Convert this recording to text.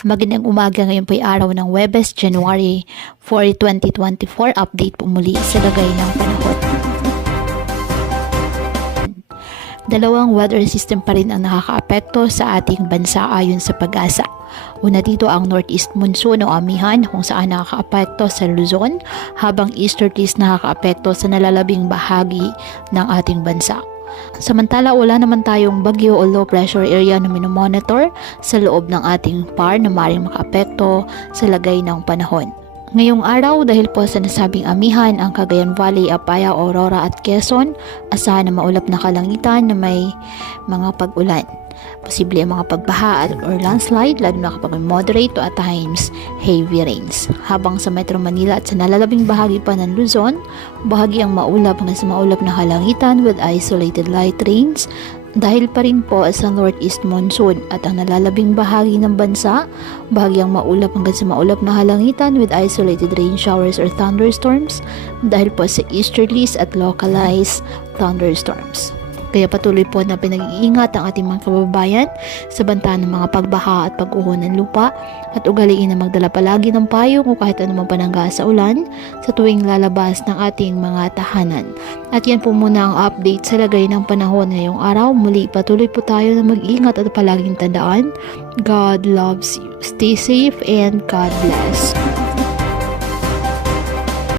Magandang umaga, ngayon po ay araw ng Huwebes, January 4, 2024. Update po muli sa lagay ng panahon. Dalawang weather system pa rin ang nakakaapekto sa ating bansa ayon sa Pag-asa. Una dito ang northeast monsoon o amihan kung saan nakakaapekto sa Luzon, habang easterlies nakakaapekto sa nalalabing bahagi ng ating bansa. Samantala, wala naman tayong bagyo o low pressure area na minomonitor sa loob ng ating PAR na maaaring makaapekto sa lagay ng panahon. Ngayong araw, dahil po sa nasabing amihan ang Cagayan Valley, Apaya, Aurora at Quezon, asahan na maulap na kalangitan na may mga pag-ulan. Posible ang mga pagbaha or landslide lalo na kapag moderate to at times heavy rains. Habang sa Metro Manila at sa nalalabing bahagi pa ng Luzon, bahagi ang maulap hanggang sa maulap na kalangitan with isolated light rains dahil pa rin po sa northeast monsoon, at ang nalalabing bahagi ng bansa, bahagyang maulap hanggang sa maulap na halangitan with isolated rain showers or thunderstorms dahil po sa easterlies at localized thunderstorms. Kaya patuloy po na pinag-iingat ang ating mga kababayan sa banta ng mga pagbaha at pag-uho ng lupa, at ugaliin na magdala palagi ng payong o kahit anumang panangga sa ulan sa tuwing lalabas ng ating mga tahanan. At yan po muna ang update sa lagay ng panahon ngayong araw. Muli patuloy po tayo na mag-ingat at palaging tandaan, God loves you. Stay safe and God bless.